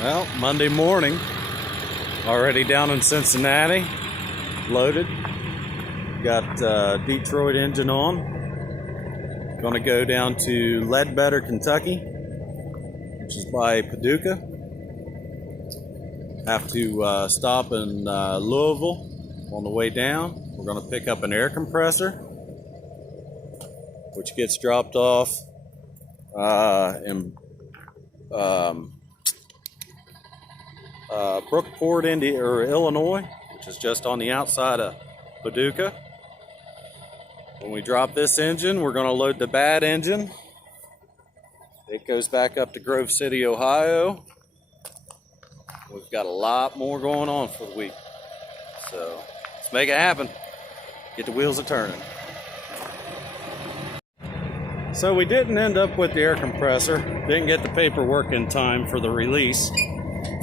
Well, Monday morning, already down in Cincinnati, loaded. Got Detroit engine on. Gonna go down to Ledbetter, Kentucky, which is by Paducah. Have to stop in Louisville on the way down. We're gonna pick up an air compressor, which gets dropped off in Brookport, Illinois, which is just on the outside of Paducah. When we drop this engine, we're going to load the bad engine. It goes back up to Grove City, Ohio. We've got a lot more going on for the week, so let's make it happen. Get the wheels a turning. So we didn't end up with the air compressor. Didn't get the paperwork in time for the release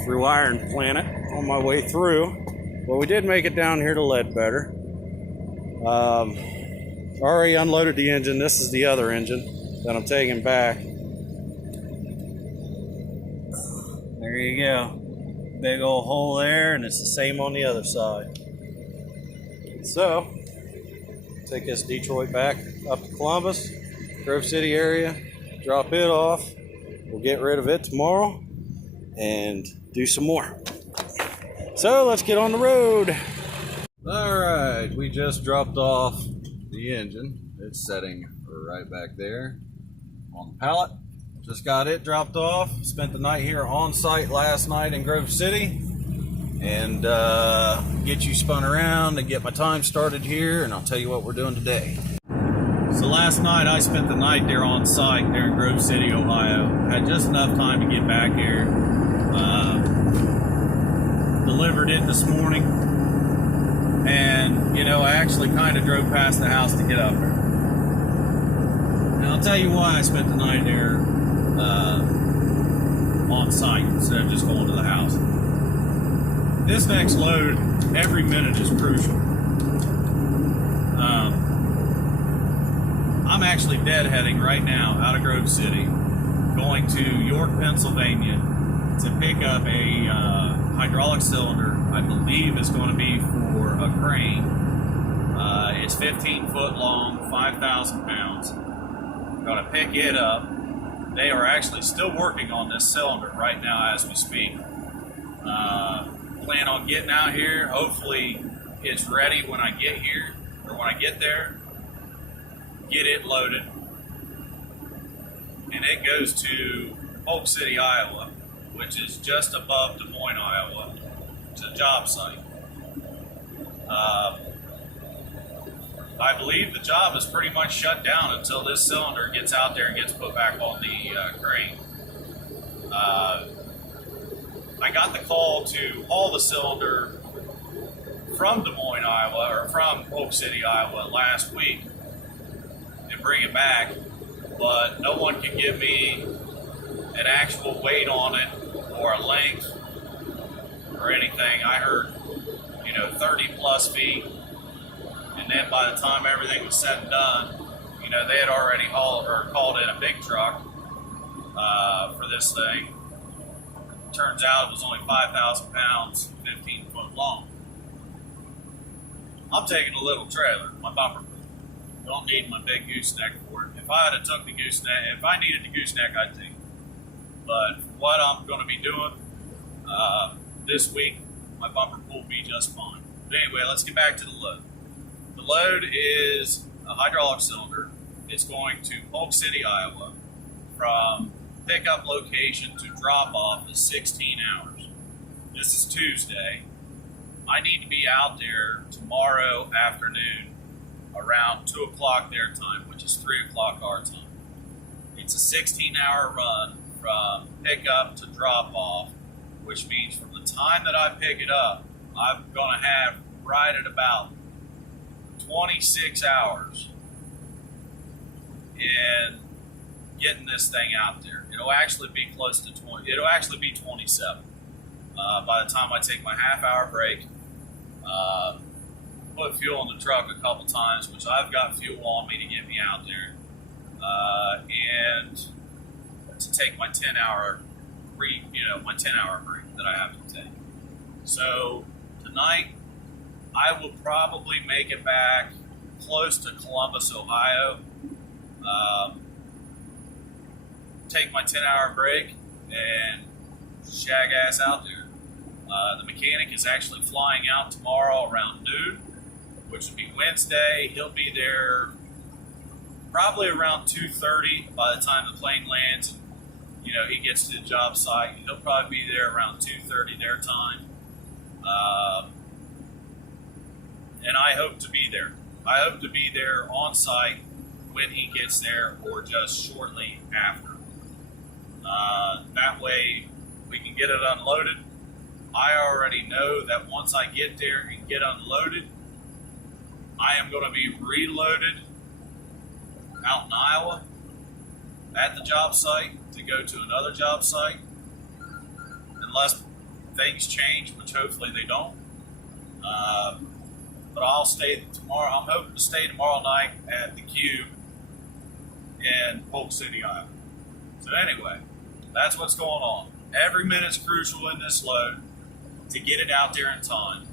through Iron Planet on my way through. But we did make it down here to Ledbetter. Already unloaded the engine. This is the other engine that I'm taking back. There you go. Big old hole there, and it's the same on the other side. So, take this Detroit back up to Columbus, Grove City area, drop it off. We'll get rid of it tomorrow and do some more. So let's get on the road. All right, we just dropped off the engine. It's sitting right back there on the pallet. Just got it dropped off. Spent the night here on site last night in Grove City, and get you spun around and get my time started here, and I'll tell you what we're doing today. So last night I spent the night there on site there in Grove City, Ohio. Had just enough time to get back here. Delivered it this morning, and I actually kind of drove past the house to get up there. And I'll tell you why I spent the night there on site instead of just going to the house. This next load, every minute is crucial. I'm actually deadheading right now out of Grove City, going to York, Pennsylvania to pick up a hydraulic cylinder. I believe is going to be for a crane. It's 15 foot long, 5,000 pounds. I'm going to pick it up. They are actually still working on this cylinder right now as we speak. Plan on getting out here. Hopefully it's ready when I get here, or when I get there. Get it loaded. And it goes to Polk City, Iowa, which is just above Des Moines, Iowa. It's a job site. I believe the job is pretty much shut down until this cylinder gets out there and gets put back on the crane. I got the call to haul the cylinder from Des Moines, Iowa, or from Polk City, Iowa last week and bring it back, but no one could give me an actual weight on it or a length or anything. I heard 30 plus feet, and then by the time everything was said and done, they had already called in a big truck for this thing. Turns out it was only 5,000 pounds, 15 foot long. I'm taking a little trailer, my bumper. Don't need my big gooseneck for it. If I needed the gooseneck, I'd take it. But for what I'm going to be doing this week, my bumper will be just fine. But anyway, let's get back to the load. The load is a hydraulic cylinder. It's going to Polk City, Iowa. From pickup location to drop off is 16 hours. This is Tuesday. I need to be out there tomorrow afternoon around 2 o'clock their time, which is 3 o'clock our time. It's a 16-hour run from pickup to drop off, which means from the time that I pick it up, I'm going to have right at about 26 hours in getting this thing out there. It'll actually be close to 20. It'll actually be 27 by the time I take my half-hour break. Put fuel in the truck a couple times, which I've got fuel on me to get me out there, and to take my 10-hour my 10-hour break that I have to take. So tonight, I will probably make it back close to Columbus, Ohio. Take my 10-hour break and shag ass out there. The mechanic is actually flying out tomorrow around noon, which would be Wednesday. He'll be there probably around 2:30 by the time the plane lands. He gets to the job site. He'll probably be there around 2:30 their time. And I hope to be there. I hope to be there on site when he gets there or just shortly after. That way we can get it unloaded. I already know that once I get there and get unloaded, I am going to be reloaded out in Iowa at the job site to go to another job site, unless things change, which hopefully they don't. But I'll stay tomorrow. I'm hoping to stay tomorrow night at the Cube in Polk City, Iowa. So anyway, that's what's going on. Every minute's crucial in this load to get it out there in time.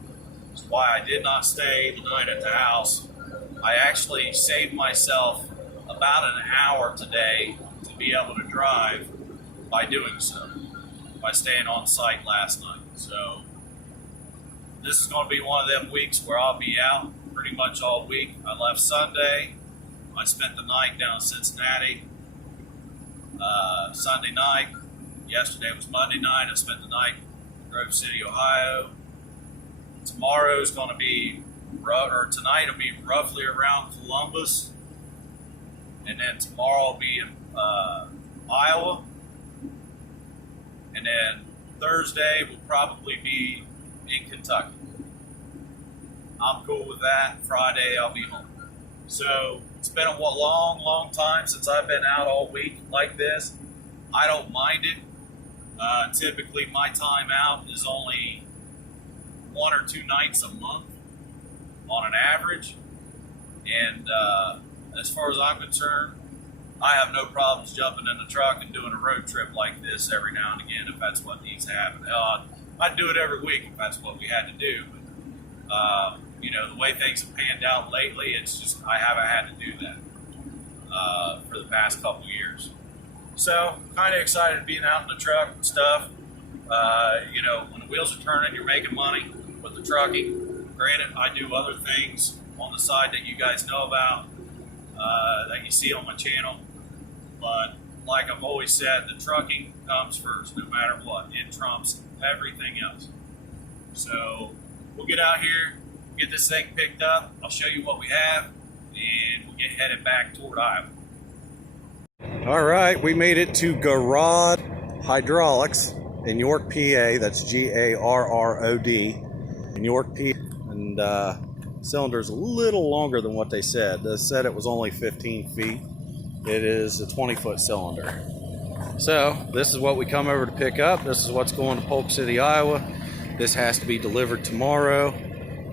That's why I did not stay the night at the house. I actually saved myself about an hour today to be able to drive by doing so, by staying on site last night. So this is going to be one of them weeks where I'll be out pretty much all week. I left Sunday. I spent the night down in Cincinnati. Sunday night. Yesterday was Monday night. I spent the night in Grove City, Ohio. Tomorrow is going to be, tonight will be roughly around Columbus. And then tomorrow will be in Iowa. And then Thursday will probably be in Kentucky. I'm cool with that. Friday I'll be home. So it's been a long time since I've been out all week like this. I don't mind it. Typically my time out is only 1 or 2 nights a month on an average. And as far as I'm concerned, I have no problems jumping in the truck and doing a road trip like this every now and again if that's what needs to happen. I'd do it every week if that's what we had to do. But, the way things have panned out lately, it's just I haven't had to do that for the past couple years. So, kind of excited being out in the truck and stuff. When the wheels are turning, you're making money with the trucking. Granted, I do other things on the side that you guys know about, that you see on my channel. But like I've always said, the trucking comes first, no matter what. It trumps everything else. So we'll get out here, get this thing picked up. I'll show you what we have, and we'll get headed back toward Iowa. All right, we made it to Garrod Hydraulics in York, PA. That's Garrod in York, PA. And cylinder's a little longer than what they said. They said it was only 15 feet. It is a 20-foot cylinder. So this is what we come over to pick up. This is what's going to Polk City, Iowa. This has to be delivered tomorrow.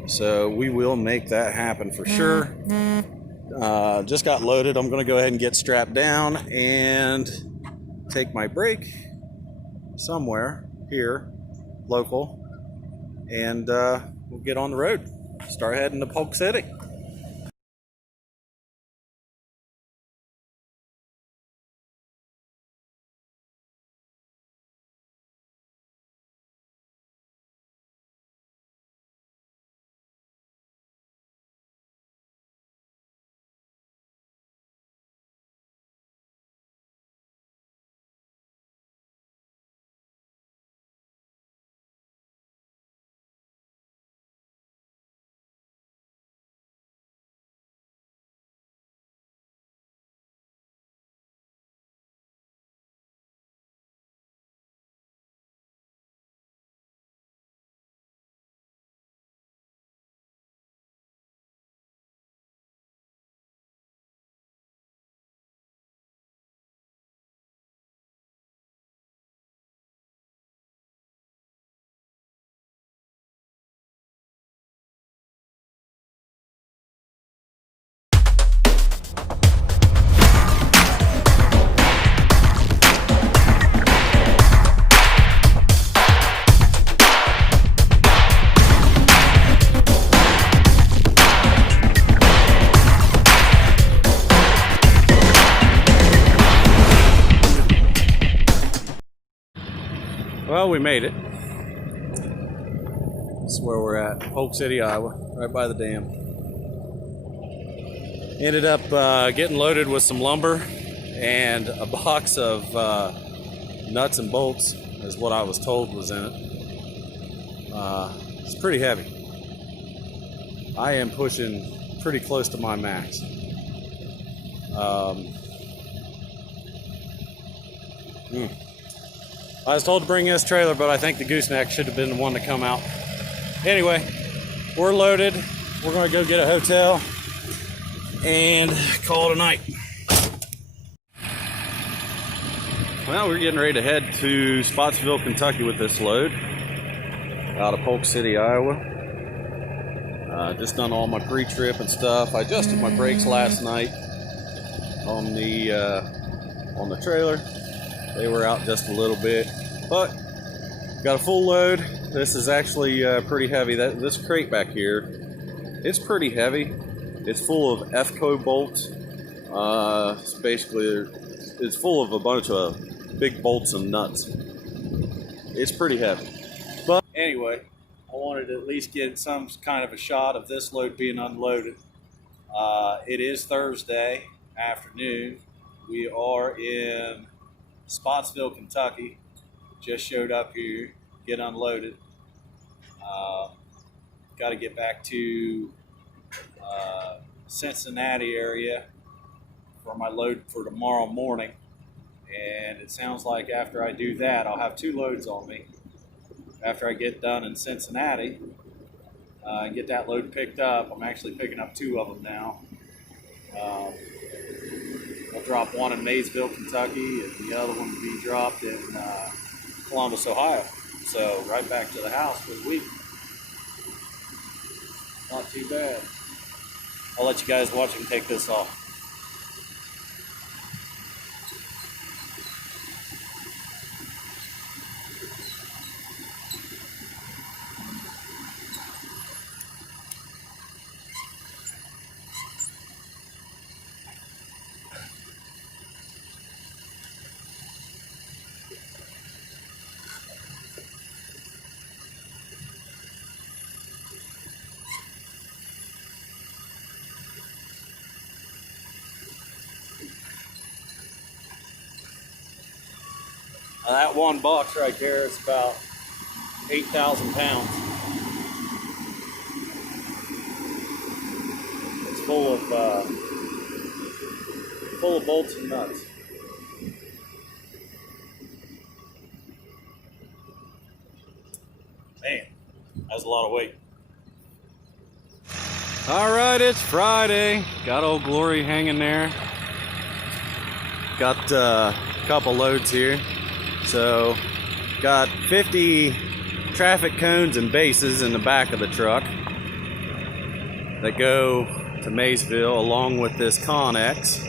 So we will make that happen for sure. Just got loaded. I'm going to go ahead and get strapped down and take my break somewhere here, local, and we'll get on the road. Start heading to Polk City. Well, we made it. This is where we're at, Polk City, Iowa, right by the dam. Ended up getting loaded with some lumber and a box of nuts and bolts, is what I was told was in it. It's pretty heavy. I am pushing pretty close to my max. I was told to bring this trailer, but I think the gooseneck should have been the one to come out. Anyway, we're loaded. We're gonna go get a hotel and call it a night. Well, we're getting ready to head to Spotsville, Kentucky with this load out of Polk City, Iowa. Just done all my pre-trip and stuff. I adjusted my brakes last night on the trailer. They were out just a little bit, but got a full load. This is actually pretty heavy. This crate back here, it's pretty heavy. It's full of F-Co bolts. It's basically, it's full of a bunch of big bolts and nuts. It's pretty heavy. But anyway, I wanted to at least get some kind of a shot of this load being unloaded. It is Thursday afternoon. We are in Spotsville, Kentucky. Just showed up here, get unloaded. Got to get back to Cincinnati area for my load for tomorrow morning. And it sounds like after I do that, I'll have 2 loads on me. After I get done in Cincinnati, get that load picked up. I'm actually picking up 2 of them now. I'll drop one in Maysville, Kentucky, and the other one will be dropped in Columbus, Ohio. So right back to the house for the week. Not too bad. I'll let you guys watch him take this off. That one box right there is about 8,000 pounds. It's full of bolts and nuts. Man, that's a lot of weight. All right, it's Friday. Got Old Glory hanging there. Got a couple loads here. So, got 50 traffic cones and bases in the back of the truck that go to Maysville along with this Connex.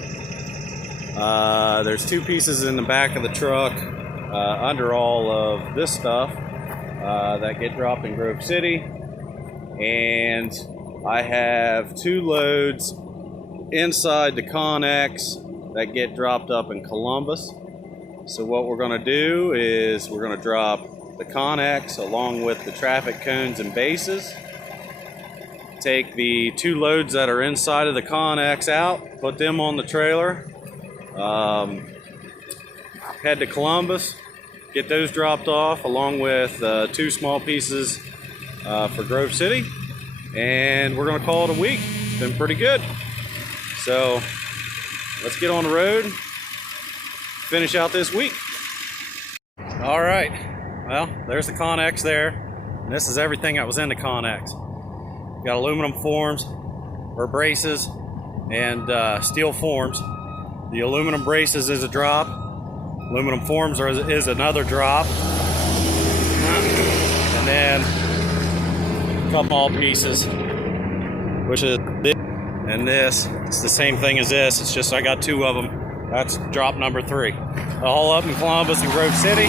There's 2 pieces in the back of the truck under all of this stuff that get dropped in Grove City. And I have 2 loads inside the Connex that get dropped up in Columbus. So what we're going to do is we're going to drop the Connex along with the traffic cones and bases. Take the 2 loads that are inside of the Connex out, put them on the trailer, head to Columbus, get those dropped off along with 2 small pieces for Grove City, and we're going to call it a week. It's been pretty good. So let's get on the road, finish out this week. All right, well, there's the Connex there. And this is everything that was in the Connex. Got aluminum forms or braces and steel forms. The aluminum braces is a drop. Aluminum forms is another drop. And then a couple small pieces, which is this and this. It's the same thing as this. It's just I got 2 of them. That's drop number 3. All up in Columbus and Grove City.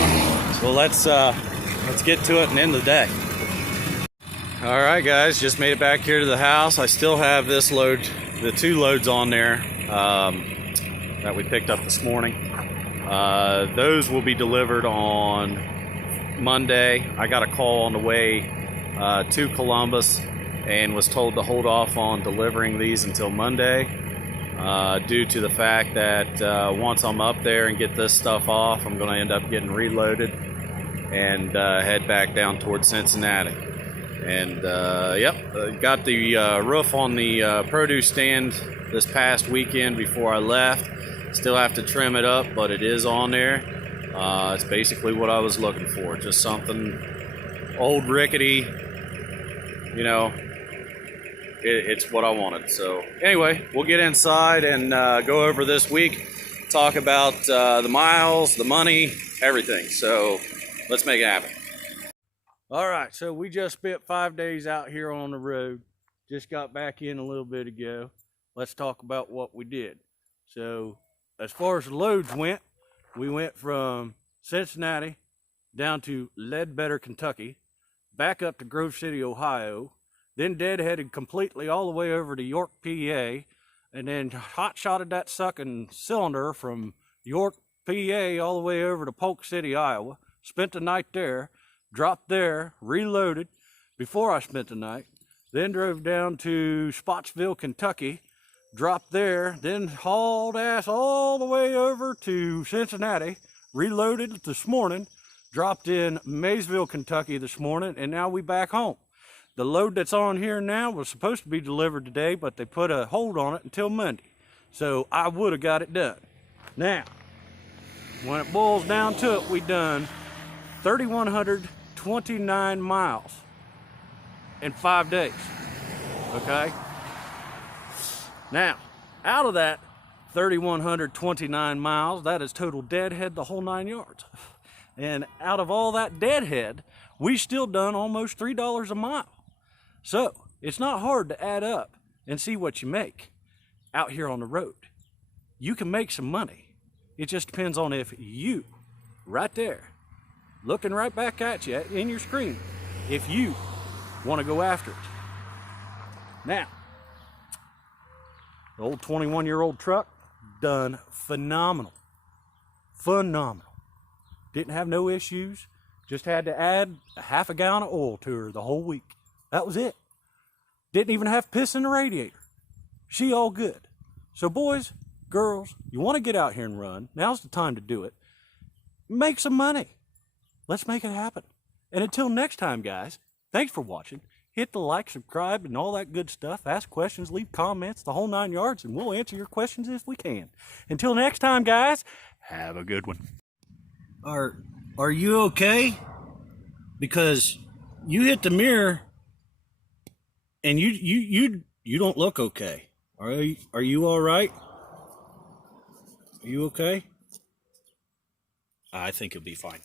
So let's get to it and end the day. All right, guys, just made it back here to the house. I still have this load, the 2 loads on there that we picked up this morning. Those will be delivered on Monday. I got a call on the way to Columbus and was told to hold off on delivering these until Monday due to the fact that once I'm up there and get this stuff off, I'm going to end up getting reloaded and head back down towards Cincinnati. And yep, got the roof on the produce stand this past weekend before I left. Still have to trim it up, but it is on there. It's basically what I was looking for. Just something old, rickety, you know, it's what I wanted. So anyway, we'll get inside and go over this week, talk about the miles, the money, everything. So let's make it happen. All right, so we just spent 5 days out here on the road. Just got back in a little bit ago. Let's talk about what we did. So as far as the loads went, we went from Cincinnati down to Ledbetter, Kentucky, back up to Grove City, Ohio, then deadheaded completely all the way over to York, PA, and then hot-shotted that sucking cylinder from York, PA, all the way over to Polk City, Iowa. Spent the night there, dropped there, reloaded before I spent the night, then drove down to Spotsville, Kentucky, dropped there, then hauled ass all the way over to Cincinnati, reloaded this morning, dropped in Maysville, Kentucky this morning, and now we back home. The load that's on here now was supposed to be delivered today, but they put a hold on it until Monday. So I would have got it done. Now, when it boils down to it, we done 3,129 miles in 5 days, okay? Now, out of that 3,129 miles, that is total deadhead, the whole 9 yards. And out of all that deadhead, we still done almost $3 a mile. So it's not hard to add up and see what you make out here on the road. You can make some money. It just depends on if you, right there, looking right back at you in your screen, if you want to go after it. Now, the old 21-year-old truck done phenomenal. Phenomenal. Didn't have no issues. Just had to add a half a gallon of oil to her the whole week. That was it. Didn't even have piss in the radiator. She all good. So boys, girls, you want to get out here and run, now's the time to do it. Make some money. Let's make it happen. And until next time, guys, thanks for watching. Hit the like, subscribe, and all that good stuff. Ask questions, leave comments, the whole 9 yards, and we'll answer your questions if we can. Until next time, guys, have a good one. Are you okay? Because you hit the mirror and you don't look okay. Are you all right? Are you okay? I think you'll be fine.